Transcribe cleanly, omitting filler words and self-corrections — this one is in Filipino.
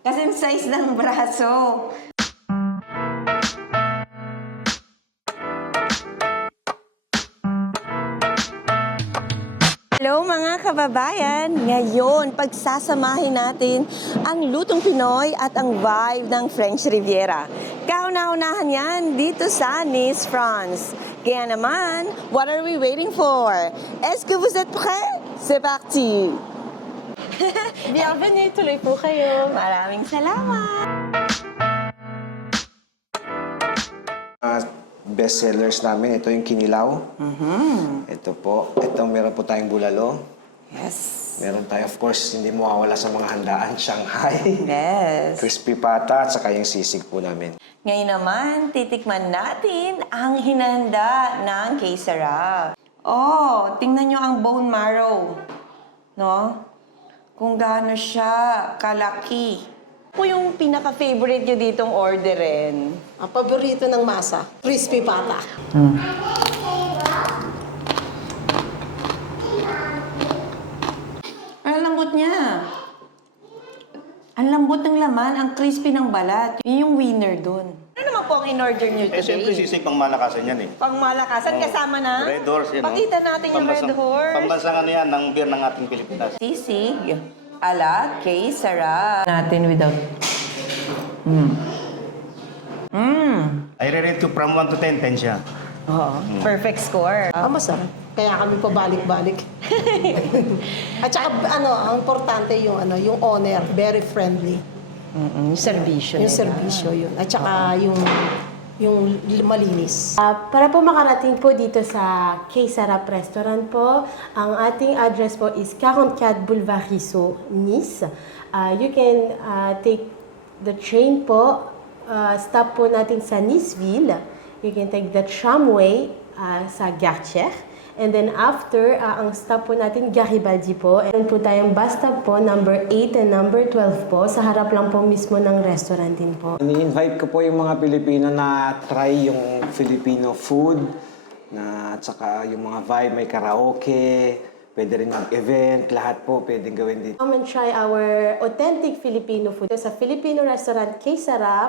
Kasing size ng braso. Hello mga kababayan! Ngayon, pagsasamahin natin ang lutong Pinoy at ang vibe ng French Riviera. Kauna-unahan yan dito sa Nice, France. Kaya naman, what are we waiting for? Est-ce que vous êtes prêts? C'est parti! Bienvenue, tuloy po kayo. Maraming salamat! Best sellers namin, ito yung kinilaw. Ito po, ito meron po tayong bulalo. Yes! Meron tayo, of course, hindi mawawala sa mga handaan, Shanghai. Yes! Crispy pata at saka yung sisig po namin. Ngayon naman, titikman natin ang hinanda ng K-Sarap. Oh, tingnan nyo ang bone marrow. No? Kung gaano siya kalaki. Po yung pinaka-favorite nyo ditong orderin. Ang paborito ng masa, crispy pata. Ang lambot niya. Ang lambot ng laman, ang crispy ng balat. Yun yung winner dun. Ano naman po ang in-order nyo today? Siyempre sisig pang malakasan yan eh. Pangmalakasan, kasama na? Red Horse yan. Pakita natin yung Red Horse. Pambansang ano yan, ng beer ng ating Pilipinas. Sisig, ala, K-Sarap. Natin without... I rate you from 1 to 10, 10 siya. Oo, perfect score. Masarap. Kaya kami pabalik-balik. At saka ang importante yung yung owner, very friendly. Yung serbisyo Yung nila. serbisyo yun. At saka yung malinis. Para po makarating po dito sa K-Sarap Restaurant po, ang ating address po is 44 Boulevard Risso, Nice. You can take the train po, stop po natin sa Niceville. You can take the tramway sa Gartier. And then after, ang stop po natin, Garibaldi po. And po tayong bus stop po, number 8 and number 12 po. Sa harap lang po mismo ng restaurant din po. Ini-invite ko po yung mga Pilipino na try yung Filipino food, at saka yung mga vibe, may karaoke, pwede rin mag-event, lahat po pwedeng gawin dito. Come and try our authentic Filipino food sa Filipino restaurant K-Sarap.